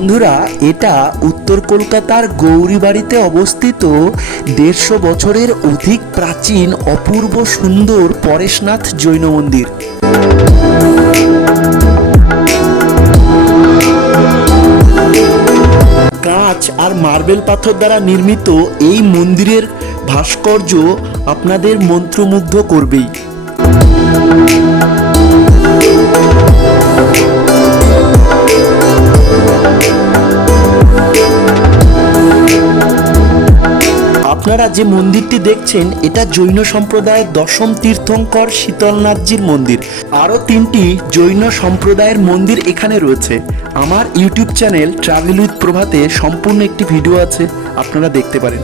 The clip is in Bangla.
বন্ধুরা, এটা উত্তর কলকাতার গৌরীবাড়িতে অবস্থিত 150 বছরের অধিক প্রাচীন অপূর্ব সুন্দর পরেশনাথ জৈন মন্দির। কাঁচ আর মার্বেল পাথর দ্বারা নির্মিত এই মন্দিরের ভাস্কর্য আপনাদের মন্ত্রমুগ্ধ করবেই। আপনারা যে মন্দিরটি দেখছেন এটা জৈন সম্প্রদায়ের দশম তীর্থঙ্কর শীতলনাথজির মন্দির। আরও 3টি জৈন সম্প্রদায়ের মন্দির এখানে রয়েছে। আমার ইউটিউব চ্যানেল ট্রাভেল উইথ প্রভাতে সম্পূর্ণ একটি ভিডিও আছে, আপনারা দেখতে পারেন।